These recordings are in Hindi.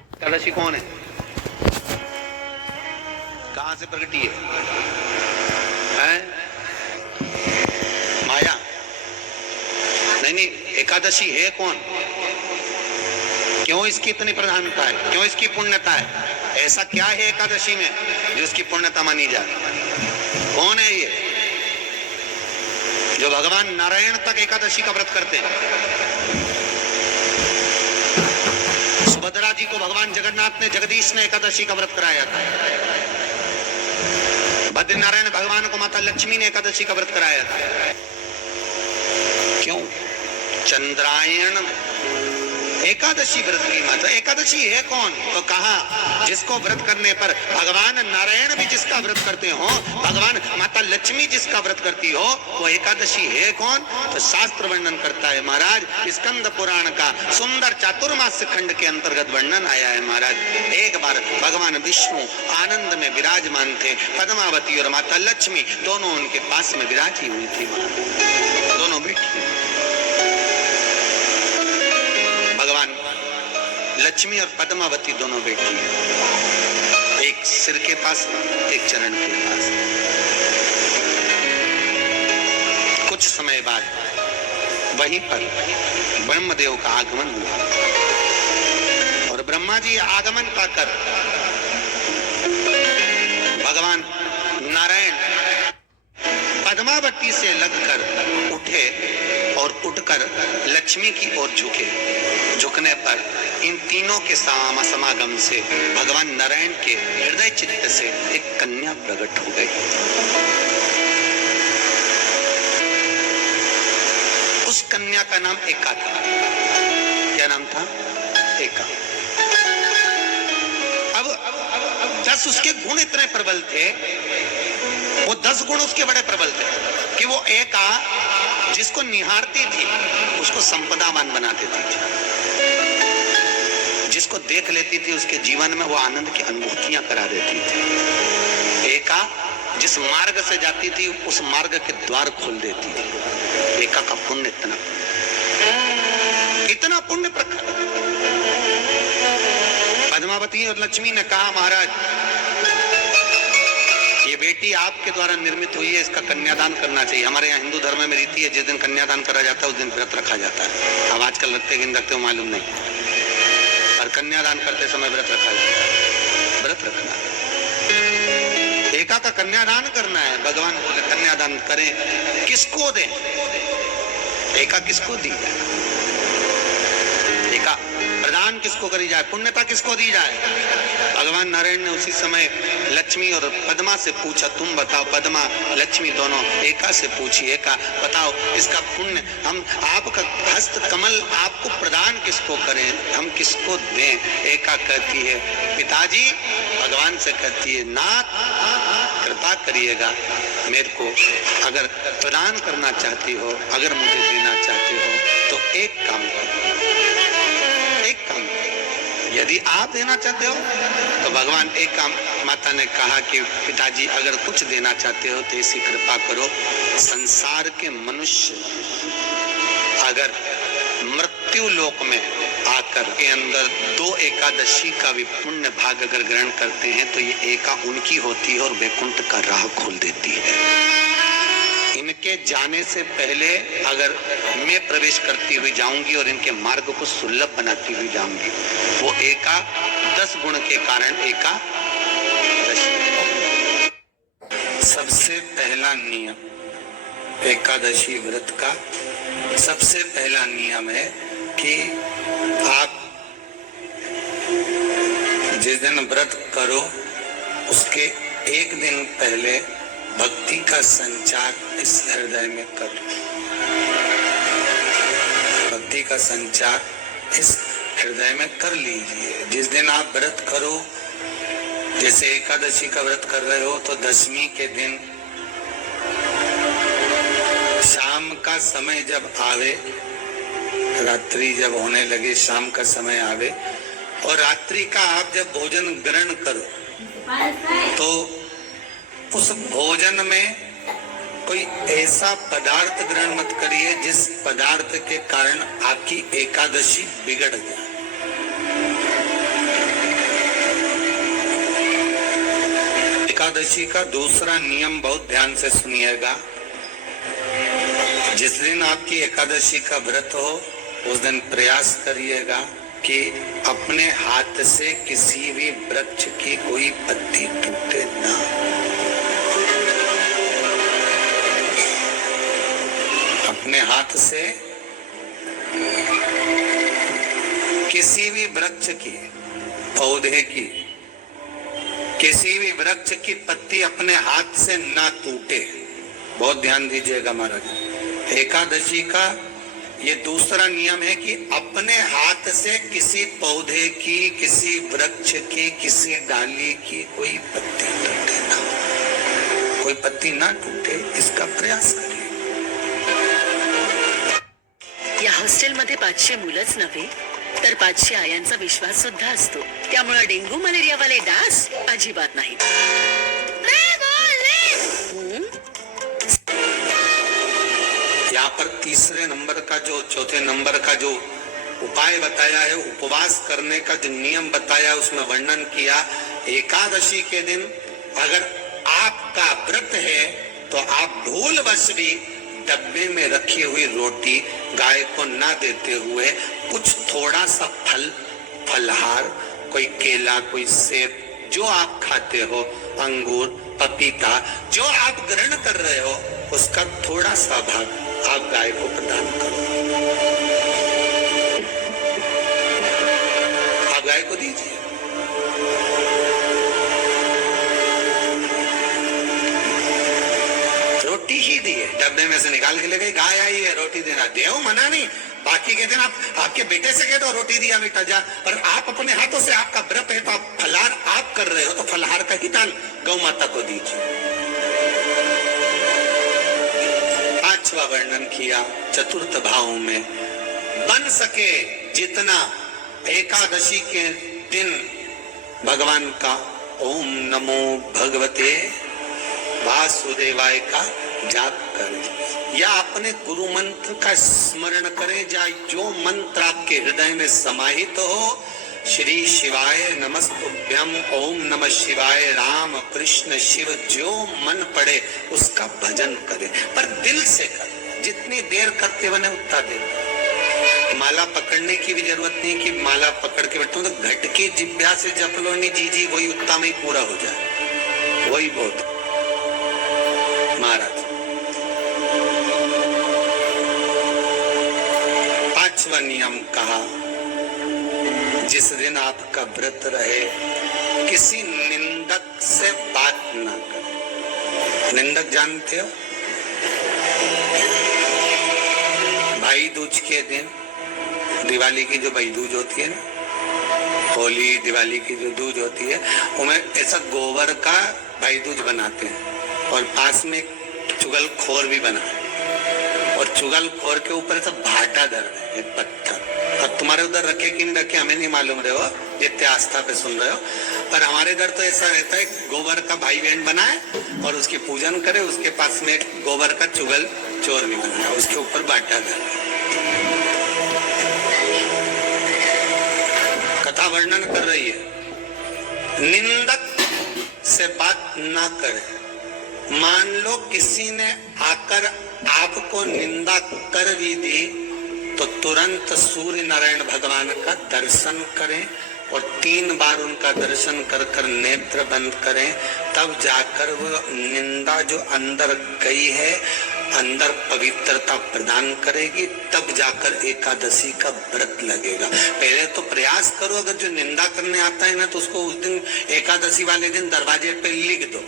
एकादशी कौन है, कहां से प्रकटी है? माया? नहीं, एकादशी है कौन? क्यों इसकी इतनी प्रधानता है, क्यों इसकी पुण्यता है? ऐसा क्या है एकादशी में जो उसकी पुण्यता मानी जाए? कौन है ये जो भगवान नारायण तक एकादशी का व्रत करते हैं? सुभद्रा जी को भगवान जगन्नाथ ने, जगदीश ने एकादशी का व्रत कराया था। बद्रीनारायण भगवान को माता लक्ष्मी ने एकादशी का व्रत कराया था। क्यों? चंद्रायण एकादशी व्रत की माता। एकादशी है कौन? तो कहा जिसको व्रत करने पर भगवान नारायण भी जिसका व्रत करते हो, भगवान माता लक्ष्मी जिसका व्रत करती हो, वो एकादशी है कौन? तो शास्त्र वर्णन करता है महाराज, स्कंद पुराण का सुंदर चातुर्मास खंड के अंतर्गत वर्णन आया है महाराज। एक बार भगवान विष्णु आनंद में विराजमान थे, पद्मावती और माता लक्ष्मी दोनों उनके पास में विराजी हुई थी। दोनों बैठी, भगवान लक्ष्मी और पद्मावती दोनों बैठी, एक सिर के पास, एक चरण के पास। कुछ समय बाद वहीं पर ब्रह्मदेव का आगमन हुआ और ब्रह्मा जी आगमन पाकर भगवान नारायण पद्मावती से लगकर उठे और उठकर लक्ष्मी की ओर झुके। झुकने पर इन तीनों के समागम से भगवान नारायण के हृदय चित्त से एक कन्या प्रकट हो गई। उस कन्या का नाम एका था। क्या नाम था? एका। अब 10 उसके गुण इतने प्रबल थे, वो 10 गुण उसके बड़े प्रबल थे कि वो एका जिसको निहारती थी उसको संपदावान बना देती थी। जिसको देख लेती थी उसके जीवन में वो आनंद की अनुभूतियां करा देती थी। एका जिस मार्ग से जाती थी उस मार्ग के द्वार खोल देती थी। एका का पुण्य इतना पुण्य प्रखर। पद्मावती और लक्ष्मी ने कहा महाराज ये बेटी आपके द्वारा निर्मित हुई है, इसका कन्यादान करना चाहिए। हमारे यहाँ हिंदू धर्म में रीति है, जिस दिन कन्यादान करा जाता है उस दिन व्रत रखा जाता है। अब आजकल रखते कि नहीं रखते हो मालूम नहीं, और कन्यादान करते समय व्रत रखा जाता है। व्रत रखना, एका का कन्यादान करना है। भगवान बोले कन्यादान करें, किसको दें? एका किसको दी जाए? एका प्रदान किसको करी जाए? पुण्यता किसको दी जाए? भगवान नारायण ने उसी समय लक्ष्मी और पद्मा से पूछा, तुम बताओ। पद्मा लक्ष्मी दोनों एका से पूछी, एका बताओ इसका पुण्य हम आपका हस्त कमल आपको प्रदान किसको करें, हम किसको दें? एका कहती है पिताजी, भगवान से कहती है नाथ कृपा करिएगा, मेरे को अगर प्रदान करना चाहती हो, अगर मुझे देना चाहते हो तो एक काम करो, एक काम। यदि आप देना चाहते हो तो भगवान एक काम, माता ने कहा कि पिताजी अगर कुछ देना चाहते हो तो ऐसी कृपा करो, संसार के मनुष्य अगर मृत्यु लोक में आकर के अंदर 2 एकादशी का भी पुण्य भाग अगर ग्रहण करते हैं तो ये एका उनकी होती है और वैकुंठ का राह खोल देती है। इनके जाने से पहले अगर मैं प्रवेश करती हुई जाऊंगी और इनके मार्ग को सुलभ बनाती हुई जाऊंगी, वो एका 10 गुण के कारण एका। सबसे पहला नियम एकादशी व्रत का, सबसे पहला नियम है कि आप जिस दिन व्रत करो उसके एक दिन पहले भक्ति का संचार इस हृदय में करो। भक्ति का संचार इस हृदय में कर लीजिए। जिस दिन आप व्रत करो, जैसे एकादशी का व्रत कर रहे हो तो दशमी के दिन शाम का समय जब आवे, रात्रि जब होने लगे, शाम का समय आवे और रात्रि का आप जब भोजन ग्रहण करो तो उस भोजन में कोई ऐसा पदार्थ ग्रहण मत करिए जिस पदार्थ के कारण आपकी एकादशी बिगड़ जाए। एकादशी का दूसरा नियम बहुत ध्यान से सुनिएगा। जिस दिन आपकी एकादशी का व्रत हो उस दिन प्रयास करिएगा कि अपने हाथ से किसी भी वृक्ष की कोई पत्ती टूटे ना। अपने हाथ से किसी भी वृक्ष की, पौधे की, किसी भी वृक्ष की पत्ती अपने हाथ से ना टूटे। बहुत ध्यान दीजिएगा महाराज। एकादशी का ये दूसरा नियम है कि अपने हाथ से किसी पौधे की, किसी वृक्ष की, किसी डाली की कोई पत्ती टूटे ना, कोई पत्ती ना टूटे, इसका प्रयास करिए। या हॉस्टेलमध्ये 500 मुलंच नव्हे तर 500 आयांचा विश्वास सुद्धा असतो। त्यामुळे डेंगू मलेरियावाले डास अजिबात नाहीत। यहाँ पर तीसरे नंबर का जो, चौथे नंबर का जो उपाय बताया है, उपवास करने का जो नियम बताया, उसमें वर्णन किया। एकादशी के दिन अगर आपका व्रत है तो आप भूलवश भी डब्बे में रखी हुई रोटी गाय को ना देते हुए कुछ थोड़ा सा फल, फलहार, कोई केला, कोई सेब, जो आप खाते हो, अंगूर, पपीता, जो आप ग्रहण कर रहे हो, उसका थोड़ा सा भाग आप गाय को प्रदान करो। आप गाय को दीजिए। रोटी ही दिए, डब्बे में से निकाल के ले गई, गाय आई है रोटी देना, देव मना नहीं। बाकी के दिन आप आपके बेटे से कह दो रोटी दिया बेटा जा, पर आप अपने हाथों से, आपका व्रत है तो आप फलहार आप कर रहे हो तो फलहार का ही दान गौ माता को दीजिए। पांचवा वर्णन किया चतुर्थ भाव में, बन सके जितना एकादशी के दिन भगवान का ओम नमो भगवते वासुदेवाय का जाप करें या अपने गुरु मंत्र का स्मरण करें, या जो मंत्र आपके हृदय में समाहित हो, श्री शिवाय नमस्तुभ्यम, ओम नमः शिवाय, राम कृष्ण शिव, जो मन पड़े उसका भजन करें, पर दिल से करें। जितनी देर करते बने उतना देर। माला पकड़ने की भी जरूरत नहीं कि माला पकड़ के बैठो, तो घट की जिभ्या से जप लो नहीं जी, वही उतना में ही पूरा हो जाए, वही बहुत। महाराज पांचवा नियम कहा, जिस दिन आपका व्रत रहे किसी निंदक से बात ना करें। निंदक जानते हो? भाई दूज के दिन, दिवाली की जो भाई दूज होती है ना, होली दिवाली की जो दूज होती है, उनमें ऐसा गोबर का भाई दूज बनाते हैं और पास में चुगलखोर भी बना है, और चुगलखोर के ऊपर सब भाटा धर है, एक पत्थर। अब तुम्हारे उधर रखे कि नहीं रखे हमें नहीं मालूम रहे हो, जितने आस्था पे सुन रहे हो, पर हमारे इधर तो ऐसा रहता है, गोबर का भाई बहन बनाए और उसकी पूजन करे, उसके पास में गोबर का चुगल चोर भी बनाया, उसके ऊपर भाटा धर। कथा वर्णन कर रही है, निंदक से बात ना करे। मान लो किसी ने आकर आपको निंदा कर भी दी तो तुरंत सूर्य नारायण भगवान का दर्शन करें और 3 बार उनका दर्शन कर कर नेत्र बंद करें, तब जाकर वो निंदा जो अंदर गई है, अंदर पवित्रता प्रदान करेगी, तब जाकर एकादशी का व्रत लगेगा। पहले तो प्रयास करो, अगर जो निंदा करने आता है ना तो उसको उस दिन एकादशी वाले दिन दरवाजे पे लिख दो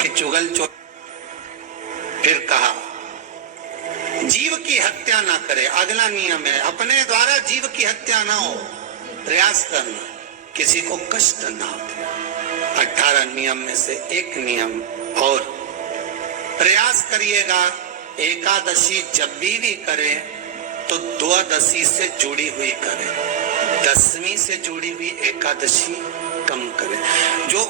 कि चुगल चोर। फिर कहा जीव की हत्या ना करे, अगला नियम है, अपने द्वारा जीव की हत्या ना हो, प्रयास करना, किसी को कष्ट ना हो। 18 नियम में से एक नियम और, प्रयास करिएगा एकादशी जब भी करें तो द्वादशी से जुड़ी हुई करें, 10वीं से जुड़ी हुई एकादशी कम करें। जो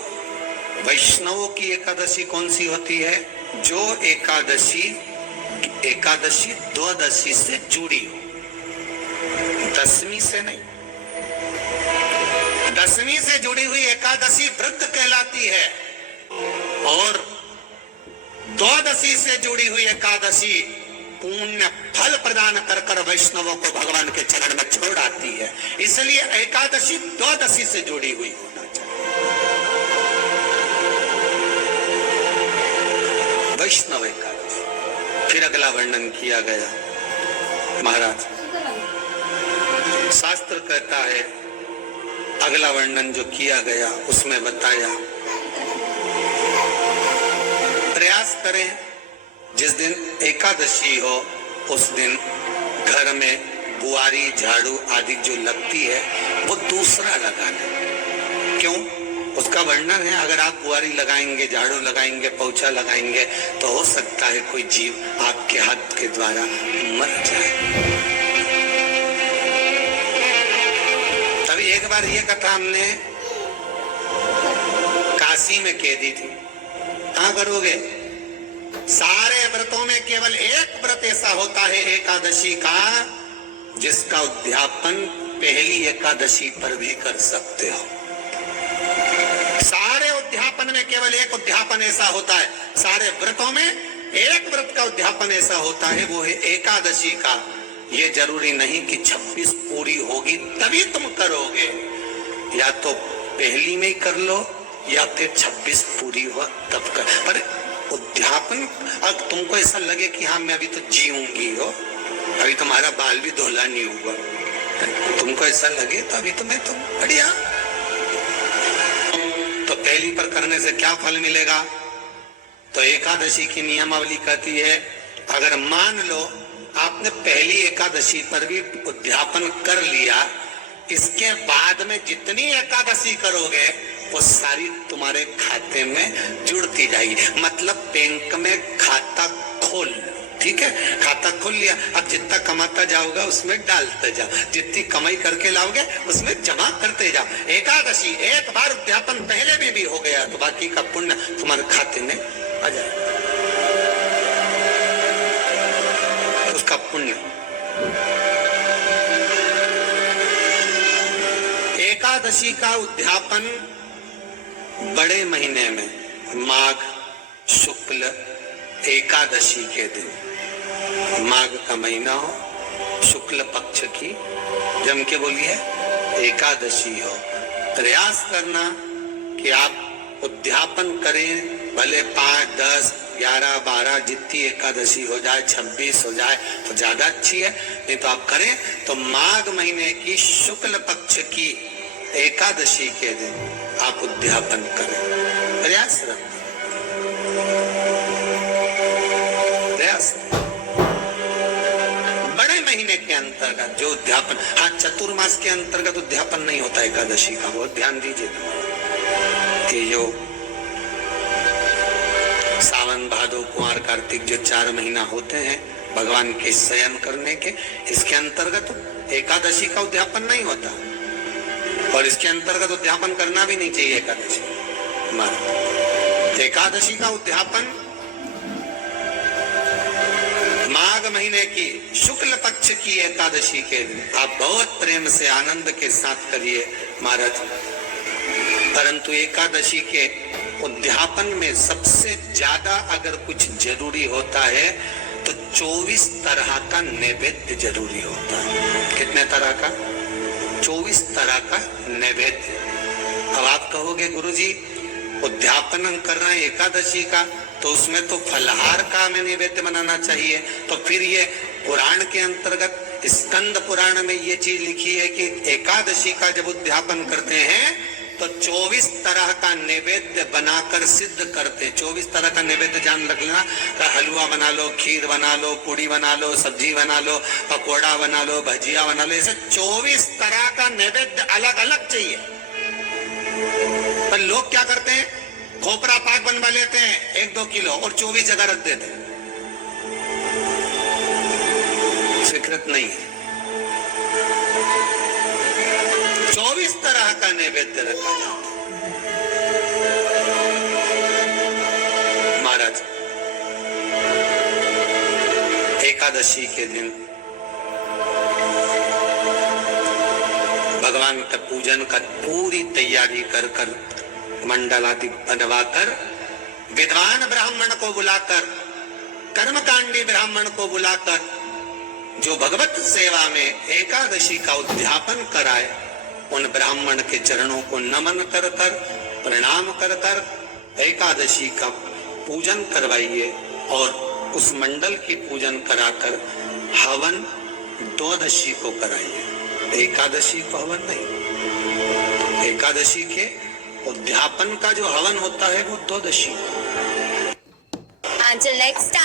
वैष्णवों की एकादशी कौन सी होती है? जो एकादशी द्वादशी से जुड़ी हो, 10वीं से नहीं। 10 दसवीं से जुड़ी हुई एकादशी व्रत कहलाती है और द्वादशी से जुड़ी हुई एकादशी पुण्य फल प्रदान कर कर वैष्णवों को भगवान के चरण में छोड़ आती है। इसलिए एकादशी द्वादशी से जुड़ी हुई होना चाहिए। वैष्णव एकादशी। फिर अगला वर्णन किया गया महाराज, शास्त्र कहता है, अगला वर्णन जो किया गया उसमें बताया, प्रयास करें जिस दिन एकादशी हो उस दिन घर में बुआरी झाड़ू आदि जो लगती है वो दूसरा लगाना। क्यों? उसका वर्णन है, अगर आप बुआरी लगाएंगे, झाड़ू लगाएंगे, पोछा लगाएंगे तो हो सकता है कोई जीव आपके हाथ के द्वारा मर जाए। तभी एक बार ये कथा हमने काशी में कह दी थी। कहां करोगे? सारे व्रतों में केवल एक व्रत ऐसा होता है एकादशी का जिसका उद्यापन पहली एकादशी पर भी कर सकते हो। सारे उद्यापन में केवल एक उद्यापन ऐसा होता है, सारे व्रतों में एक व्रत का उद्यापन ऐसा होता है, वो है एकादशी का। ये जरूरी नहीं कि 26 पूरी होगी तभी तुम करोगे, या तो पहली में ही कर लो या फिर 26 पूरी हुआ तब कर। पर उद्यापन, अब तुमको ऐसा लगे कि हाँ मैं अभी तो जीऊंगी हो, अभी तुम्हारा बाल भी धोला नहीं हुआ, तुमको ऐसा लगे तो अभी तो मैं तो बढ़िया। तो पहली पर करने से क्या फल मिलेगा? तो एकादशी की नियमावली कहती है, अगर मान लो आपने पहली एकादशी पर भी उद्यापन कर लिया, इसके बाद में जितनी एकादशी करोगे वो सारी तुम्हारे खाते में जुड़ती जाएगी। मतलब बैंक में खाता खोल लो, ठीक है? खाता खोल लिया, अब जितना कमाता जाओगा उसमें डालते जाओ, जितनी कमाई करके लाओगे उसमें जमा करते जाओ। एकादशी एक बार उद्यापन पहले भी हो गया तो बाकी का पुण्य तुम्हारे खाते में आ जाए, उसका पुण्य। एकादशी का उद्यापन बड़े महीने में माघ शुक्ल एकादशी के दिन, माघ का महीना हो, शुक्ल पक्ष की जम के बोलिए एकादशी हो, प्रयास करना कि आप उद्यापन करें। भले 5, 10, 11, 12 जितनी एकादशी हो जाए, 26 हो जाए तो ज्यादा अच्छी है, नहीं तो आप करें तो माघ महीने की शुक्ल पक्ष की एकादशी के दिन आप उद्यापन करें। प्रयास रखें, प्रयास। बड़े महीने के अंतर्गत जो उद्यापन, हाँ चतुर्मास के अंतर्गत उद्यापन नहीं होता एकादशी का, बहुत ध्यान दीजिए। कि जो सावन भादो कुमार कार्तिक जो 4 महीना होते हैं भगवान के शयन करने के, इसके अंतर्गत एकादशी का उद्यापन नहीं होता और इसके अंतर्गत उद्यापन करना भी नहीं चाहिए एकादशी। एकादशी का उद्यापन माघ महीने की शुक्ल पक्ष की एकादशी के दिन आप बहुत प्रेम से आनंद के साथ करिए महाराज। परंतु एकादशी के उद्यापन में सबसे ज्यादा अगर कुछ जरूरी होता है तो 24 तरह का नैवेद्य जरूरी होता है। कितने तरह का? 24 तरह का नैवेद्य। अब आप कहोगे गुरुजी उद्यापन हम कर रहे हैं एकादशी का, तो उसमें तो फलहार का हमें नैवेद्य बनाना चाहिए। तो फिर ये पुराण के अंतर्गत स्कंद पुराण में ये चीज लिखी है कि एकादशी का जब उद्यापन करते हैं तो 24 तरह का नैवेद्य बनाकर सिद्ध करते। 24 तरह का नैवेद्य जान रख लेना, हलवा बना लो, खीर बना लो, पूड़ी बना लो, सब्जी बना लो, पकोड़ा बना लो, भजिया बना लो, ऐसे 24 तरह का नैवेद्य अलग अलग चाहिए। पर लोग क्या करते हैं, खोपरा पाक बनवा लेते हैं 1-2 किलो और 24 जगह रख देते हैं। स्वीकृत नहीं है। 24 तरह का नैवेद्य रखा जाता महाराज। एकादशी के दिन भगवान का पूजन का पूरी तैयारी कर कर मंडल आदि बनवा कर विद्वान ब्राह्मण को बुलाकर कर्मकांडी ब्राह्मण को बुलाकर जो भगवत सेवा में एकादशी का उद्यापन कराए उन ब्राह्मण के चरणों को नमन कर कर प्रणाम कर कर एकादशी का पूजन करवाइए और उस मंडल की पूजन कराकर हवन द्वादशी को कराइए। एकादशी को हवन नहीं, एकादशी के उद्यापन का जो हवन होता है वो द्वादशी। Until next time.